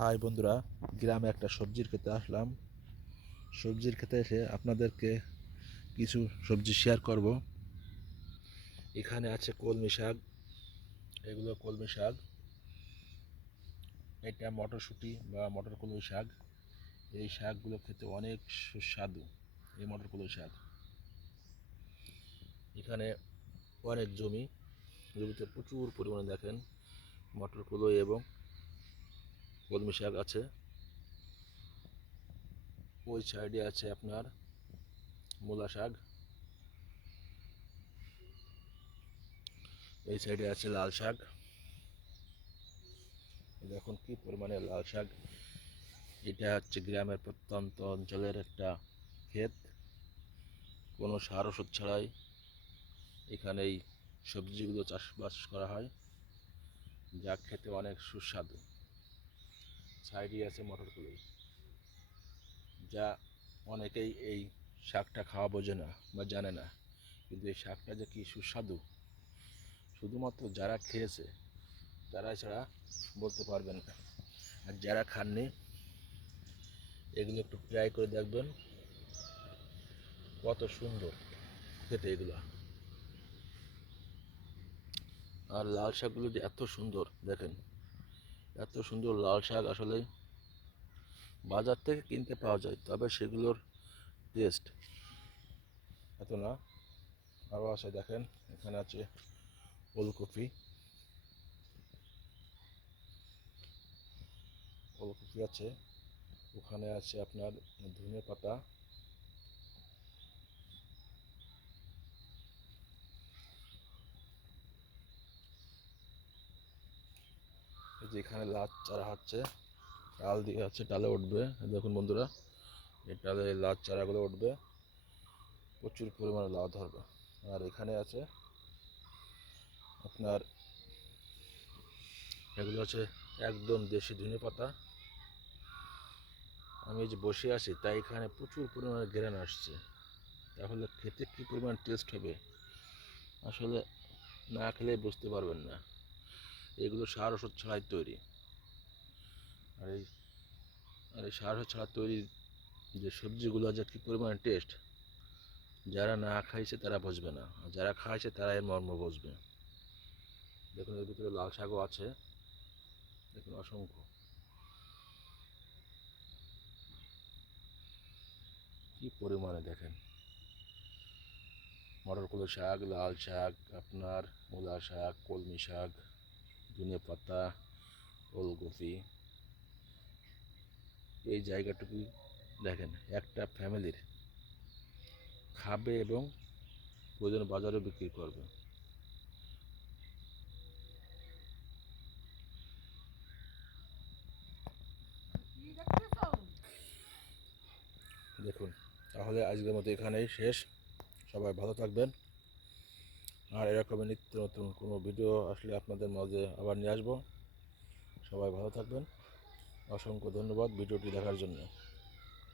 High বন্ধুরা, গ্রামে একটা সবজির ক্ষেতে আসলাম। সবজির ক্ষেতে এসে আপনাদেরকে কিছু সবজি শেয়ার করব। এখানে আছে কলমি শাক, এগুলো কলমি শাক। এটা মটরশুঁটি বা মটর কলমি শাক। এই শাকগুলো খেতে অনেক সুস্বাদু। এই মটর কলমি শাক, এখানে অনেক জমিতে প্রচুর পরিমাণে দেখেন মটর কলই এবং কলমি শাক আছে। ওই সাইডে আছে আপনার মূলা শাক, এই সাইডে আছে লাল শাক। দেখুন কি পরিমাণে লাল শাক। এটা হচ্ছে গ্রামের প্রত্যন্ত অঞ্চলের একটা ক্ষেত, কোনো সার ওষুধ ছাড়াই এখানে এই সবজিগুলো চাষবাস করা হয়, যা খেতে অনেক সুস্বাদু। সাইডে আছে মটরকলাই, যা অনেকেই এই শাকটা খাওয়া বোঝে না বা জানে না, কিন্তু এই শাকটা যে কী সুস্বাদু শুধুমাত্র যারা খেয়েছে তারা ছাড়া বলতে পারবেন না। আর যারা খাননি এগুলো একটু ট্রাই করে দেখবেন, কত সুন্দর খেতে এগুলো। আর লাল শাকগুলো যে এত সুন্দর দেখেন, এত সুন্দর লাল শাক আসলে বাজার থেকে কিনতে পাওয়া যায়, তবে সেগুলোর টেস্ট এত না। আরও আছে দেখেন, এখানে আছে ওলকপি, ওলকপি আছে, ওখানে আছে আপনার ধনে পাতা, এই যে এখানে লাল চারা হচ্ছে, ডাল দিয়ে আছে, ডালে উঠবে। দেখুন বন্ধুরা, এই ডালে লাল চারাগুলো উঠবে, প্রচুর পরিমাণে লাউ ধরবে। আর এখানে আছে আপনার এগুলো হচ্ছে একদম দেশি ধনে পাতা। আমি যে বসে আছি তাই এখানে প্রচুর পরিমাণে ঘ্রাণ আসছে, তাহলে খেতে কী পরিমাণ টেস্ট হবে আসলে না খেলে বুঝতে পারবেন না। এগুলো সার ওষুধ ছাড়াই তৈরি। আর এই সার ওষুধ ছাড়া তৈরি যে সবজিগুলো যে কী পরিমাণ টেস্ট, যারা না খাইছে তারা বুঝবে না, আর যারা খাইছে তারা এর মর্ম বুঝবে। দেখুন এর ভিতরে লাল শাকও আছে, দেখুন অসংখ্য, কী পরিমাণে দেখেন মটরকলাই শাক, লাল শাক, আপনার মূলা শাক, কলমি শাক, ধনে পাতা, ওলকপি। এই জায়গাটুকু দেখেন একটা ফ্যামিলির খাবে এবং প্রয়োজন বাজারে বিক্রি করবে। দেখুন, তাহলে আজকের মতো এখানেই শেষ। সবাই ভালো থাকবেন, আর এরকমই নিত্য নতুন কোনো ভিডিও আসলে আপনাদের মাঝে আবার নিয়ে আসবো। সবাই ভালো থাকবেন, অসংখ্য ধন্যবাদ ভিডিওটি দেখার জন্য।